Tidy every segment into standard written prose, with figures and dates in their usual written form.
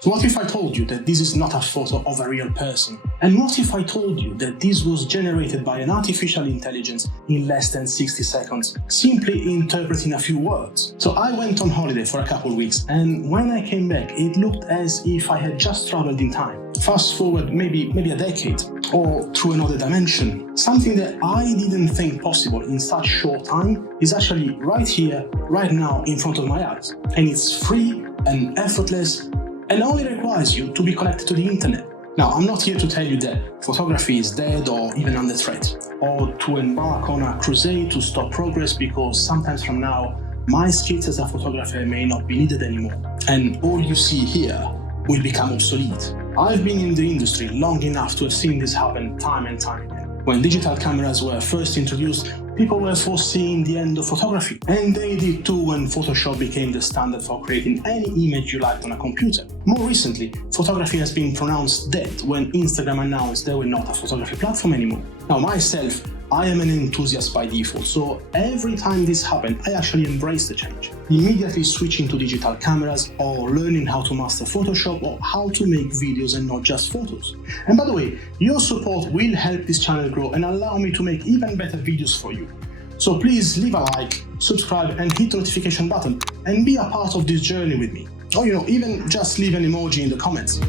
So what if I told you that this is not a photo of a real person? And what if I told you that this was generated by an artificial intelligence in less than 60 seconds, simply interpreting a few words? So I went on holiday for a couple weeks, and when I came back, it looked as if I had just traveled in time. Fast forward maybe a decade, or through another dimension. Something that I didn't think possible in such short time is actually right here, right now in front of my eyes. And it's free and effortless, and only requires you to be connected to the internet. Now, I'm not here to tell you that photography is dead or even under threat, or to embark on a crusade to stop progress, because sometimes from now, my skills as a photographer may not be needed anymore, and all you see here will become obsolete. I've been in the industry long enough to have seen this happen time and time again. When digital cameras were first introduced, people were foreseeing the end of photography. And they did too when Photoshop became the standard for creating any image you liked on a computer. More recently, photography has been pronounced dead when Instagram announced they were not a photography platform anymore. Now myself, I am an enthusiast by default, so every time this happened, I actually embraced the change. Immediately switching to digital cameras, or learning how to master Photoshop, or how to make videos and not just photos. And by the way, your support will help this channel grow and allow me to make even better videos for you. So please leave a like, subscribe and hit the notification button and be a part of this journey with me. Or even just leave an emoji in the comments.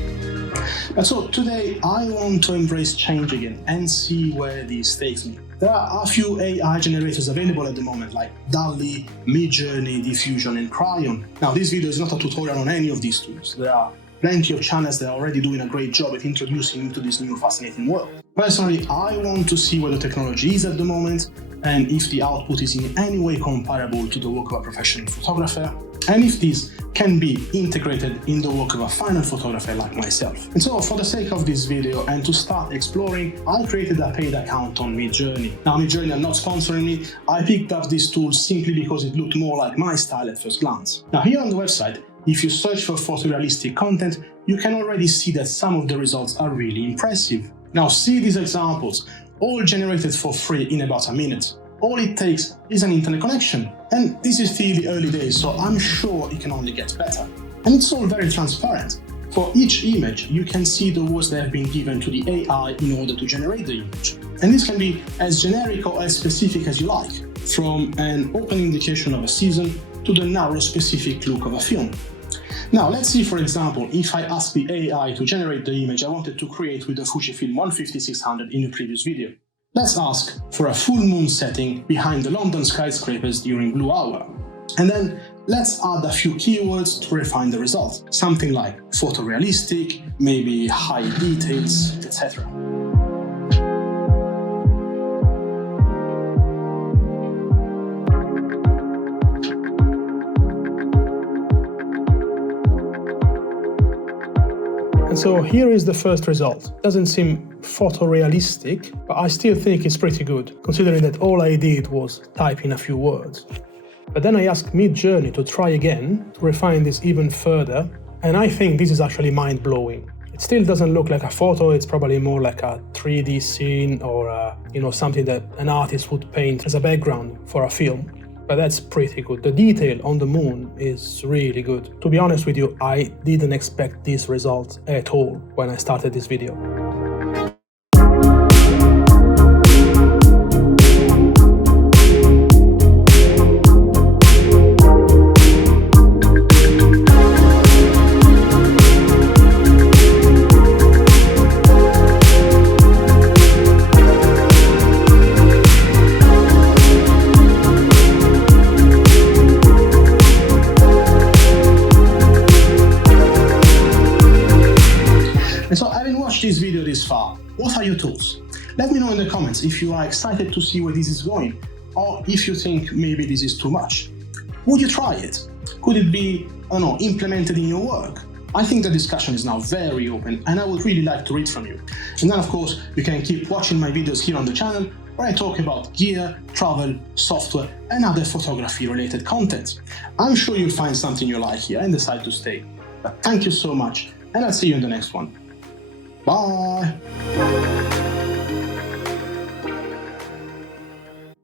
And so today I want to embrace change again and see where this takes me. There are a few AI generators available at the moment, like DALL-E, Midjourney, Diffusion and Cryon. Now this video is not a tutorial on any of these tools. There are plenty of channels that are already doing a great job at introducing you to this new fascinating world. Personally, I want to see where the technology is at the moment, and if the output is in any way comparable to the work of a professional photographer, and if this can be integrated in the work of a final photographer like myself. And so for the sake of this video and to start exploring, I created a paid account on Midjourney. Now Midjourney are not sponsoring me, I picked up this tool simply because it looked more like my style at first glance. Now here on the website, if you search for photorealistic content, you can already see that some of the results are really impressive. Now see these examples, all generated for free in about a minute. All it takes is an internet connection. And this is still the early days, so I'm sure it can only get better. And it's all very transparent. For each image, you can see the words that have been given to the AI in order to generate the image. And this can be as generic or as specific as you like, from an open indication of a season to the narrow specific look of a film. Now let's see, for example, if I ask the AI to generate the image I wanted to create with the Fujifilm 150-600 in the previous video. Let's ask for a full moon setting behind the London skyscrapers during blue hour. And then let's add a few keywords to refine the result. Something like photorealistic, maybe high details, etc. And so here is the first result. Doesn't seem photorealistic, but I still think it's pretty good, considering that all I did was type in a few words. But then I asked Midjourney to try again, to refine this even further, and I think this is actually mind-blowing. It still doesn't look like a photo, it's probably more like a 3D scene or something that an artist would paint as a background for a film. But that's pretty good. The detail on the moon is really good. To be honest with you, I didn't expect this result at all when I started this video. And so having watched this video this far, what are your thoughts? Let me know in the comments if you are excited to see where this is going, or if you think maybe this is too much. Would you try it? Could it be, implemented in your work? I think the discussion is now very open and I would really like to read from you. And then of course, you can keep watching my videos here on the channel where I talk about gear, travel, software and other photography related content. I'm sure you'll find something you like here and decide to stay. But thank you so much and I'll see you in the next one. Bye!